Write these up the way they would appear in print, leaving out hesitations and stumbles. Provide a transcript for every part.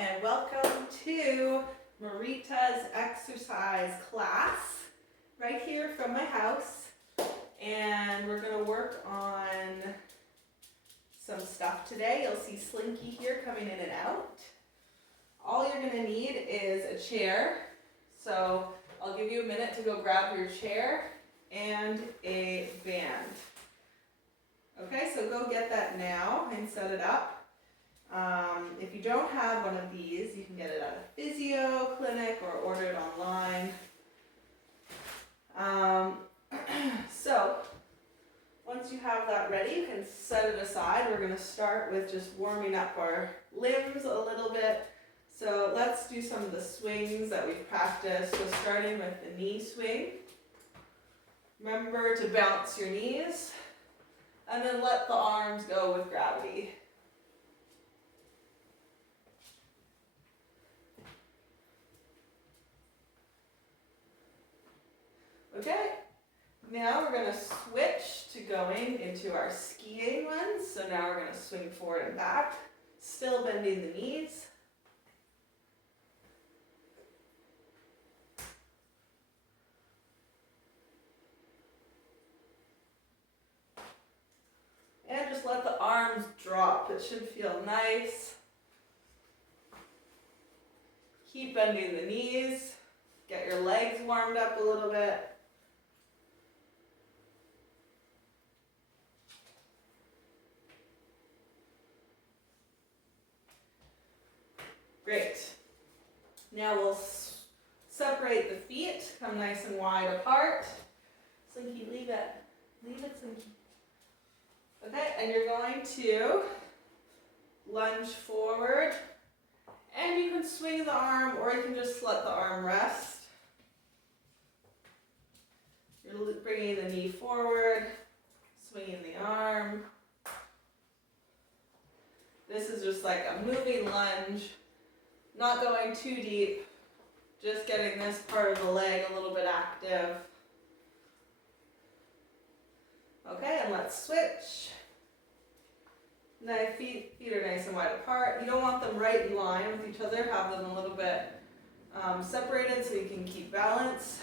and welcome to Marita's exercise class right here from my house. And we're going to work on some stuff today. You'll see Slinky here coming in and out. All you're going to need is a chair. So I'll give you a minute to go grab your chair and a band. Okay, so go get that now and set it up. If you don't have one of these, you can get it at a physio clinic or order it online. So once you have that ready, you can set it aside. We're going to start with just warming up our limbs a little bit. So let's do some of the swings that we've practiced. So starting with the knee swing. Remember to bounce your knees and then let the arms go with gravity. Okay, now we're going to switch to going into our skiing ones. So now we're going to swing forward and back, still bending the knees. And just let the arms drop. It should feel nice. Keep bending the knees. Get your legs warmed up a little bit. Great. Now we'll separate the feet, come nice and wide apart. Slinky, leave it. Leave it, Slinky. Okay, and you're going to lunge forward. And you can swing the arm, or you can just let the arm rest. You're bringing the knee forward, swinging the arm. This is just like a moving lunge. Not going too deep, just getting this part of the leg a little bit active. Okay, and let's switch. Now feet are nice and wide apart. You don't want them right in line with each other. Have them a little bit separated so you can keep balance.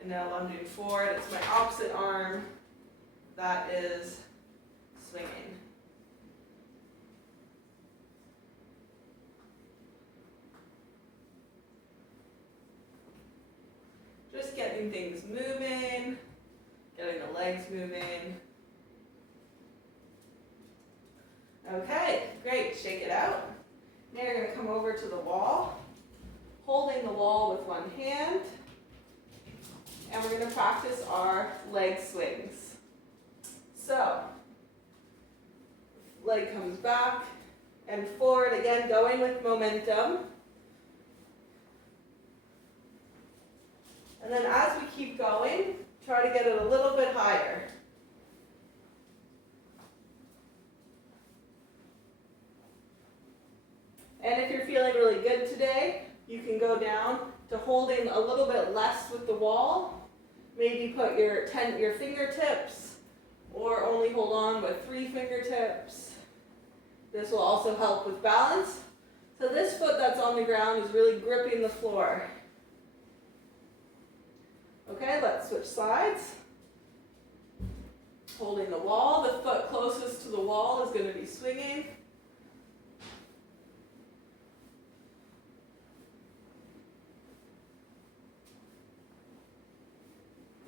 And now lunging forward. It's my opposite arm that is swinging. Just getting things moving, getting the legs moving. Okay, great, shake it out. Now you're going to come over to the wall, holding the wall with one hand, and we're going to practice our leg swings. So, leg comes back and forward, again going with momentum. And then as we keep going, try to get it a little bit higher. And if you're feeling really good today, you can go down to holding a little bit less with the wall. Maybe put your fingertips, or only hold on with 3 fingertips. This will also help with balance. So this foot that's on the ground is really gripping the floor. Okay, let's switch sides. Holding the wall, the foot closest to the wall is going to be swinging.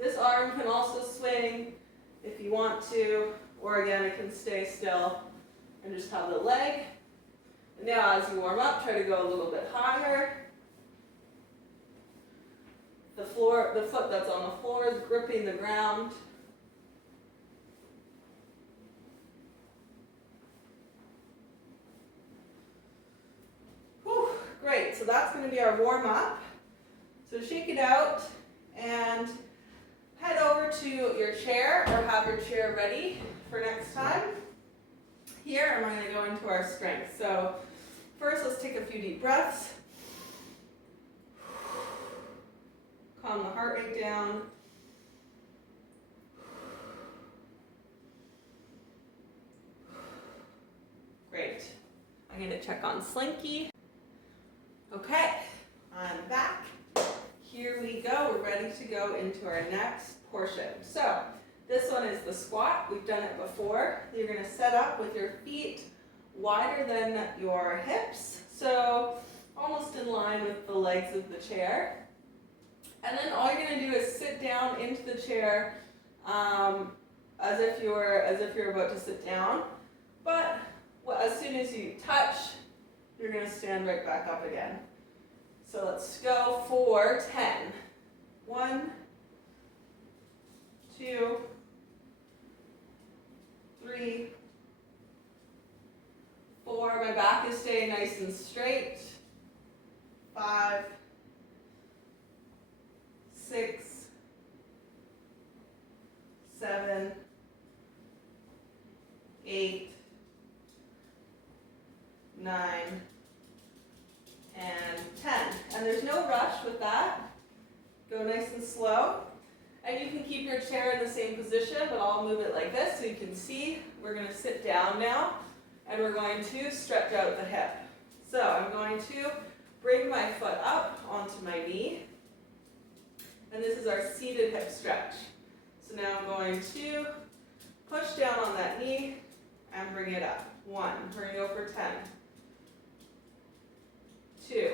This arm can also swing if you want to, or again, it can stay still and just have the leg. And now as you warm up, try to go a little bit higher. The foot that's on the floor is gripping the ground. Whew, great, so that's going to be our warm up. So shake it out and head over to your chair, or have your chair ready for next time. Here I'm going to go into our strength. So first let's take a few deep breaths. Calm the heart rate down. Great. I'm gonna check on Slinky. Okay, I'm back. Here we go, we're ready to go into our next portion. So, this one is the squat. We've done it before. You're gonna set up with your feet wider than your hips. So, almost in line with the legs of the chair. And then all you're gonna do is sit down into the chair as if you're about to sit down. But as soon as you touch, you're gonna stand right back up again. So let's go for 10. 1, 2, 3, 4. My back is staying nice and straight. 5, 6, 7, 8, 9, and 10. And there's no rush with that. Go nice and slow. And you can keep your chair in the same position, but I'll move it like this so you can see. We're going to sit down now, and we're going to stretch out the hip. So I'm going to bring my foot up onto my knee. And this is our seated hip stretch. So now I'm going to push down on that knee and bring it up. 1. We're going to go for 10. 2.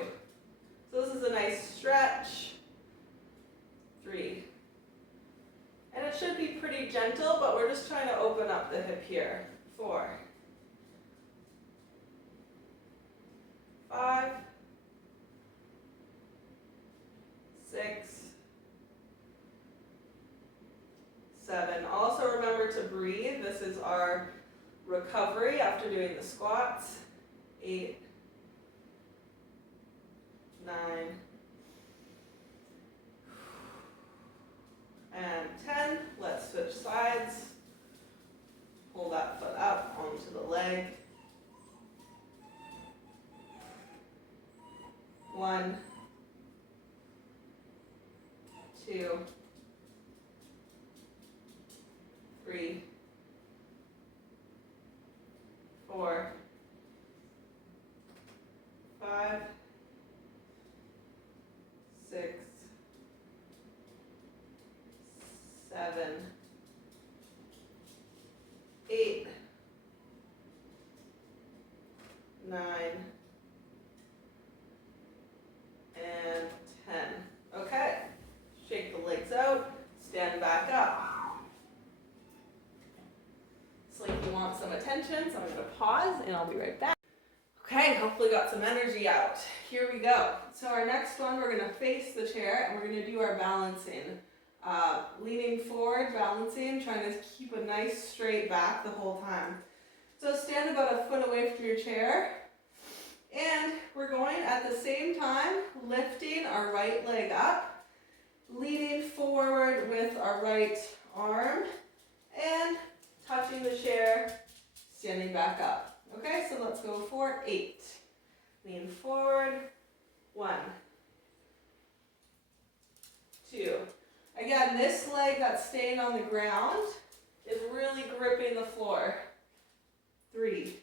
So this is a nice stretch. 3. And it should be pretty gentle, but we're just trying to open up the hip here. 4. 5. 6. 7. Also remember to breathe. This is our recovery after doing the squats. 8. 9. And 10. Let's switch sides. Pull that foot up onto the leg. 1, 2, 3, 4, 5, 6, 7, 8, 9, and 10. Okay, shake the legs out, stand back up. Slinky wants some attention, so I'm going to pause and I'll be right back. Okay, hopefully got some energy out. Here we go. So our next one, we're going to face the chair and we're going to do our balancing. Leaning forward, balancing, trying to keep a nice straight back the whole time. So stand about a foot away from your chair. And we're going at the same time, lifting our right leg up, leaning forward with our right arm, and touching the chair, standing back up. Okay, so let's go for 8. Lean forward. 1, 2. Again, this leg that's staying on the ground is really gripping the floor. 3.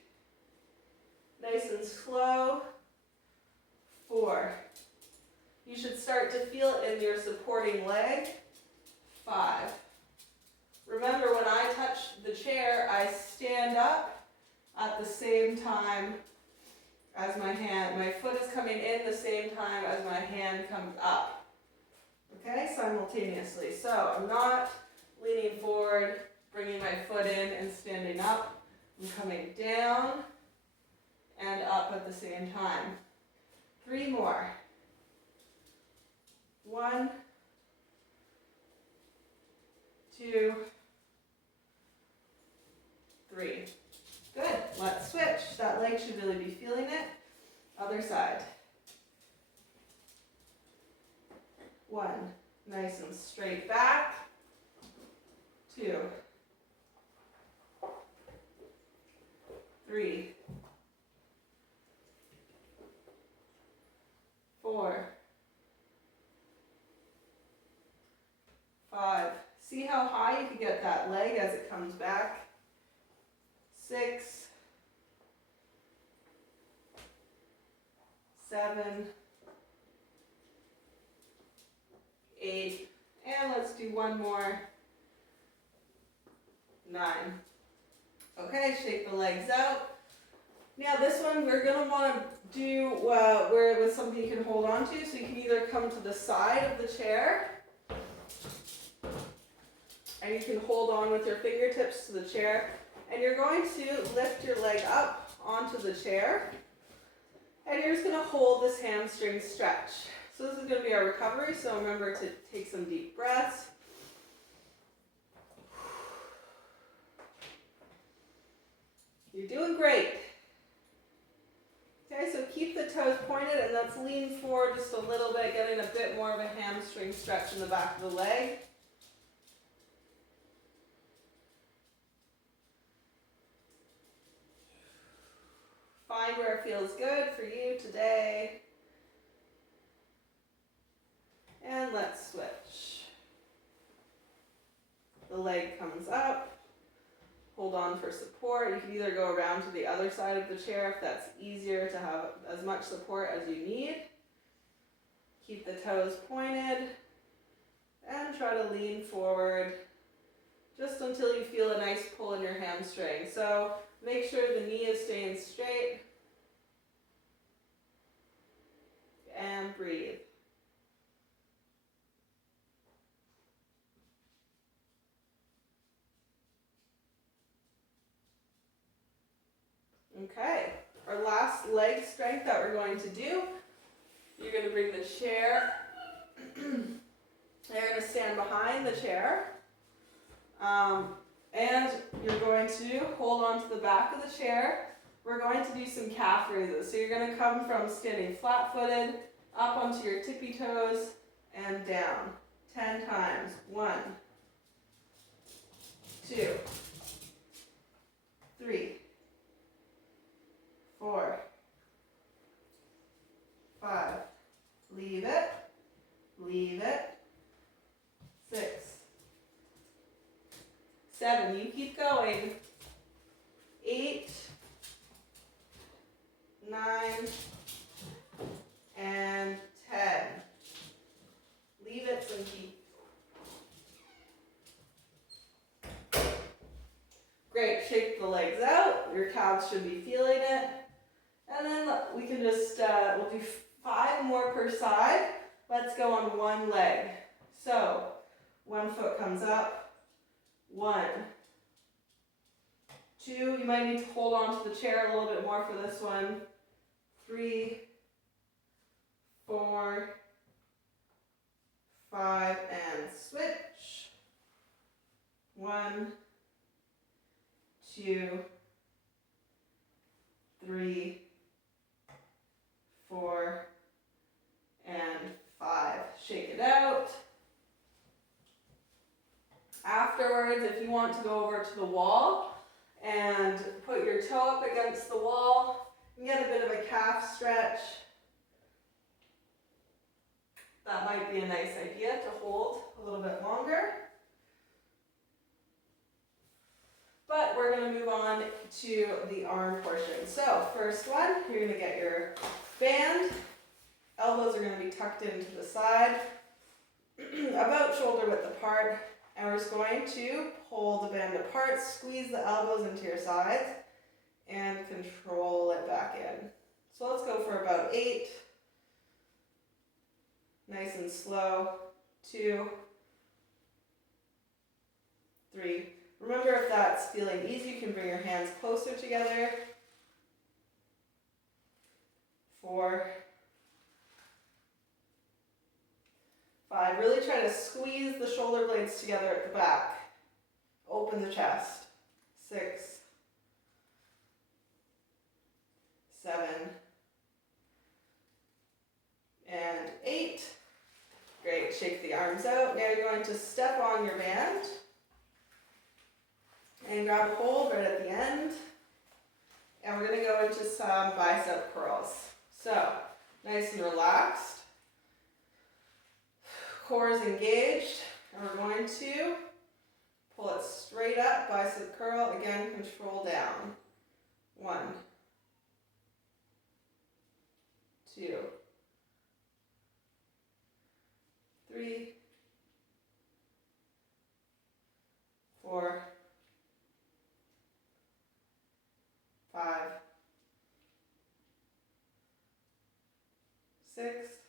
Nice and slow. 4. You should start to feel it in your supporting leg. 5. Remember, when I touch the chair, I stand up at the same time as my hand. My foot is coming in the same time as my hand comes up. Okay, simultaneously. So I'm not leaning forward, bringing my foot in and standing up. I'm coming down and up at the same time. 3 more. 1, 2, 3. Good. Let's switch. That leg should really be feeling it. Other side. 1. Nice and straight back. 2. 3. 4. 5. See how high you can get that leg as it comes back. 6. 7, 8, and let's do one more, 9. Okay, shake the legs out. Now this one we're going to want to do where it was something you can hold on to, so you can either come to the side of the chair, and you can hold on with your fingertips to the chair, and you're going to lift your leg up onto the chair, and you're just going to hold this hamstring stretch. So this is going to be our recovery, so remember to take some deep breaths. You're doing great. Okay, so keep the toes pointed, and let's lean forward just a little bit, getting a bit more of a hamstring stretch in the back of the leg. Find where it feels good for you today. And let's switch. The leg comes up. Hold on for support. You can either go around to the other side of the chair if that's easier to have as much support as you need. Keep the toes pointed and try to lean forward just until you feel a nice pull in your hamstring. So make sure the knee is staying straight and breathe. Okay, our last leg strength that we're going to do, you're going to bring the chair, you're going to stand behind the chair, and you're going to hold on to the back of the chair. We're going to do some calf raises. So you're going to come from standing flat-footed, up onto your tippy toes, and down. 10 times. 1, 2, 3, 4, 5, leave it, 6, 7, you keep going, 8, 9, and 10. Leave it and keep. Great, shake the legs out, your calves should be feeling it. And then we can just, we'll do 5 more per side. Let's go on one leg. So, one foot comes up, 1, 2, you might need to hold on to the chair a little bit more for this one, 3, 4, 5, and switch, 1, 2, 3, 4, and 5. Shake it out. Afterwards, if you want to go over to the wall and put your toe up against the wall and get a bit of a calf stretch, that might be a nice idea to hold a little bit longer. But we're going to move on to the arm portion. So first one, you're going to get your band. Elbows are going to be tucked into the side, about shoulder width apart. And we're just going to pull the band apart, squeeze the elbows into your sides, and control it back in. So let's go for about 8. Nice and slow. 2, 3. Remember, if that's feeling easy, you can bring your hands closer together. 4, 5. Really try to squeeze the shoulder blades together at the back. Open the chest. 6, 7, and 8. Great. Shake the arms out. Now you're going to step on your band and grab a hold right at the end. And we're going to go into some bicep curls. So, nice and relaxed. Core is engaged. And we're going to pull it straight up, bicep curl. Again, control down. 1, 2, 2, 3, 4, 5, 6,